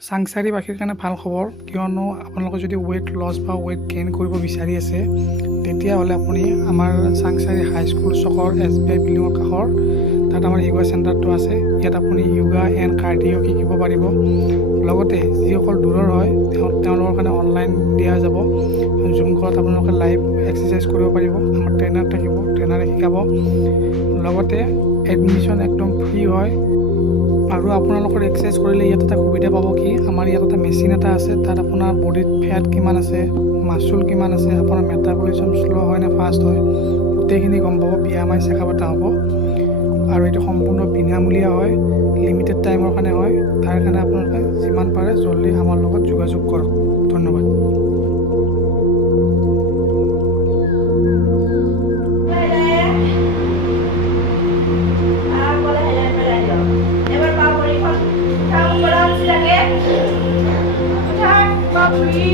চাংচাৰীবাসীৰ কাৰণে ভাল খবৰ, কিয়নো আপোনালোকে যদি ৱেইট লছ বা ৱেইট গেইন কৰিব বিচাৰি আছে তেতিয়াহ'লে আপুনি আমাৰ চাংচাৰী হাইস্কুল চকৰ SBI বিল্ডিঙৰ কাষৰ তাত আমাৰ য়োগা চেণ্টাৰটো আছে। ইয়াত আপুনি য়োগা এণ্ড কাৰ্ডিঅ' শিকিব পাৰিব। লগতে যিসকল দূৰৰ হয় তেওঁলোকৰ কাৰণে অনলাইন দিয়া যাব। জুম কলত আপোনালোকে লাইভ এক্সাৰচাইজ কৰিব পাৰিব। আমাৰ ট্ৰেইনাৰ থাকিব, ট্ৰেইনাৰে শিকাব। লগতে এডমিশ্যন একদম ফ্ৰী হয়। আৰু আপোনালোকৰ এক্সাৰচাইজ কৰিলে ইয়াত এটা সুবিধা পাব কি, আমাৰ ইয়াত এটা মেচিন এটা আছে। তাত আপোনাৰ বডিত ফেট কিমান আছে, মাচুল কিমান আছে, আপোনাৰ মেটাবলিজম শ্ল' হয় নে ফাষ্ট হয়, গোটেইখিনি গম পাব। BMI চেকআপ এটা হ'ব আৰু এইটো সম্পূৰ্ণ বিনামূলীয়া হয়, লিমিটেড টাইমৰ কাৰণে হয়। তাৰ কাৰণে আপোনালোকে যিমান পাৰে জল্দি আমাৰ লগত যোগাযোগ কৰক। ধন্যবাদ। Udah, Pak Budi.